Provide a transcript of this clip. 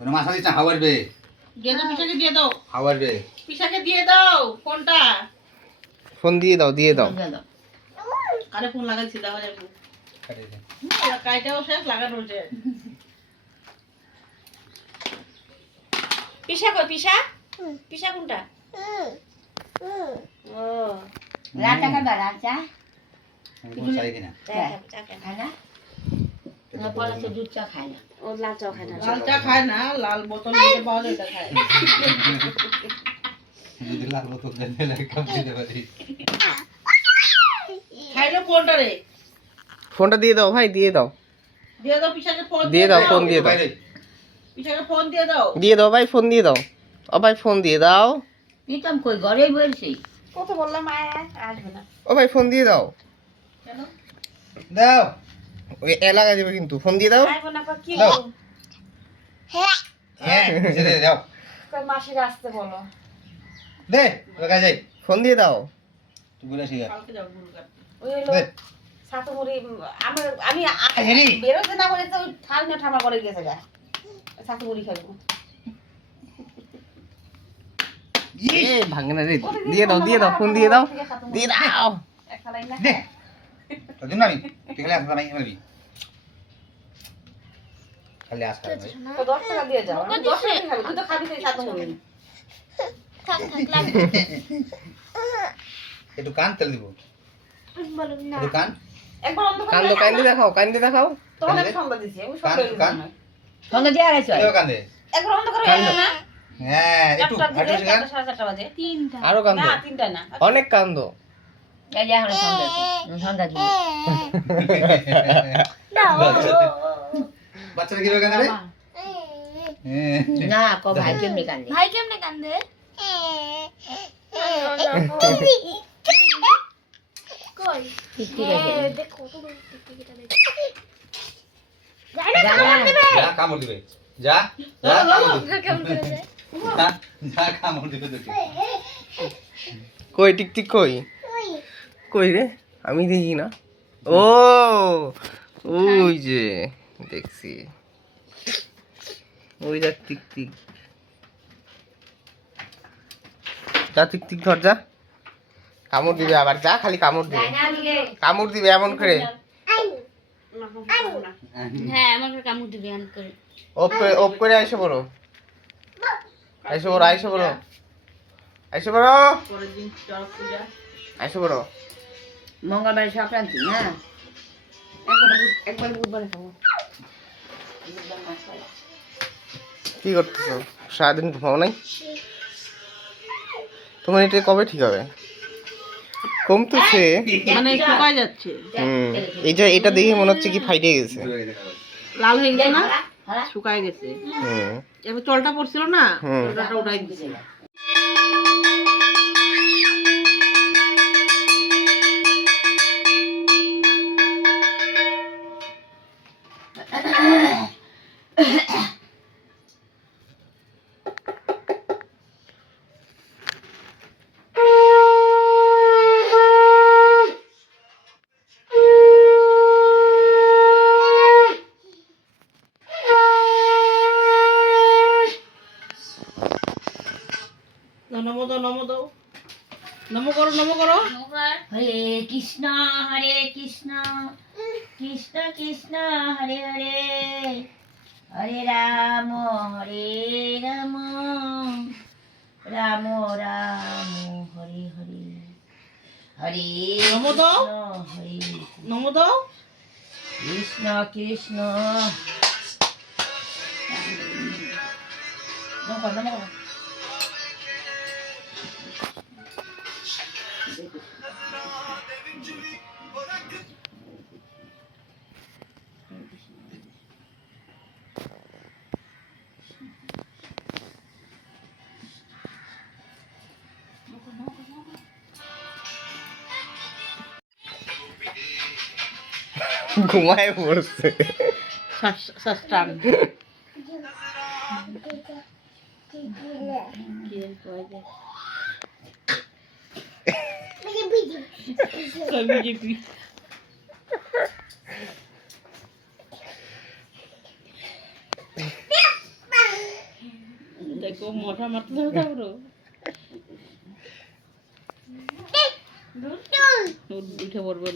কোনো মাথা দিছ না হাওয়ারবে দিয়ে দাও পিসাকে দিয়ে দাও হাওয়ারবে পিসাকে দিয়ে দাও ফোনটা ফোন দিয়ে দাও কারে ফোন লাগাইছি দাও যাবো কাটে দে কাইটাও শেষ লাগানো শেষ পিসা কই পিসা পিসা কোনটা ও রাজা খাবা রাজা কোন চাই কিনা খায় না না পরে তো দুধ চা খায় না ও লাল চা খায় না লাল চা খায় না লাল বোতল দিয়ে পাওয়া যায় এটা খায় যদি লাগলো তো দেন লাগে কাম দিতে পারি খাইলো কোনটা রে ফোনটা দিয়ে দাও ভাই দিয়ে দাও পিসাকে ফোন দিয়ে দাও ফোন দিয়ে দাও পিসাকে ফোন দিয়ে দাও দিয়ে দাও ভাই ফোন দিয়ে দাও ও ভাই ফোন দিয়ে দাও প্রীতম কই ঘরেই বলছি কত বললাম আসবে না ও ভাই ফোন দিয়ে দাও কেন দাও ওই এলাকা যাবে কিন্তু ফোন দিয়ে দাও আসবে না কি দাও হ্যাঁ দে দাও কই মাসির আসতে বলো দে লাগা যাই ফোন দিয়ে দাও তুই বলে শিখা কালকে যাও গুরু কাটতে ওই হলো দে সাতুমুড়ি আমি হেরি বেরোতে না বলে তো ঠাল না ঠামা করে গেছে গা সাতুমুড়ি খাবো এ ভাঙে না রে দিয়ে দাও ফোন দিয়ে দাও দিয়ে দাও এক খালাই না দে তোর জন্য আমি তুই খালি আসতে নাই মারবি খালি আসতে ভাই তো 10 টাকা দিয়ে যাও আমি 10 টাকা খাবি তুই তো খাবি সেই সাতুমুড়ি একটু কান তেল দিব একটু কান একবার অন্ধ কান্দে দেখাও তোমার আমি সন্ধ্যা দিছি আমি সন্ধ্যা কান সঙ্গে দিয়ে আড়াইছো দেও কান দে একবার অন্ধ করে কান্দো। না হ্যাঁ একটু একটা একটু শিখা 4:30 বাজে আরো কান্দো না 3টা না হ্যাঁ। অনেক কান্দো এই যে এখন সন্ধ্যা দিই বাচ্চারা কিভাবে কান্দে রে না কো ভাই কেমনে কান্দে ভাই কেমনে কান্দে কই টিকটি গেছে দেখো কত বড় টিকটিকিটা দেখ যা কামড় দিবে যা যা কামড় দিবে কেমন করে যায় যা কামড় দিবে তোকে কই টিকটিক কই রে আমি দেখি না ও ওই যে দেখছি ওই দেখ টিকটিক যা টিকটিক ধর যা কামড় দিবে আবার যা খালি কামড় দিবে এমন করে হ্যাঁ আমাকে কামড় দিবে এমন করে অফ করে আইসো বড় পরের দিন চড়ক পূজা আইসো বড় মঙ্গলবার সংক্রান্তি না একবার বুধবারে খাবো কি করতেছো সারাদিন ঘুমাও নাই তোমার এটা কবে ঠিক হবে কমতেছে মানে শুকায় যাচ্ছে এই যে এটা দেখে মনে হচ্ছে কি ফাইটে গেছে লাল হয়ে গেছে না শুকায় গেছে হুম এবার চলটা পড়ছিল না হুম। চলটা উঠাই দিছে নমো দাও নমো করো হরে কৃষ্ণ কৃষ্ণ কৃষ্ণ হরে হরে হরে রাম রাম রাম হরে হরে হরে নমো দাও। কৃষ্ণ, হরে নমো দাও কৃষ্ণ কৃষ্ণ নমো ঘুমায় পড়ছে সাস্টান বিজেপি তো মোটা মারতে যাবে তারপরে উঠে পড়বে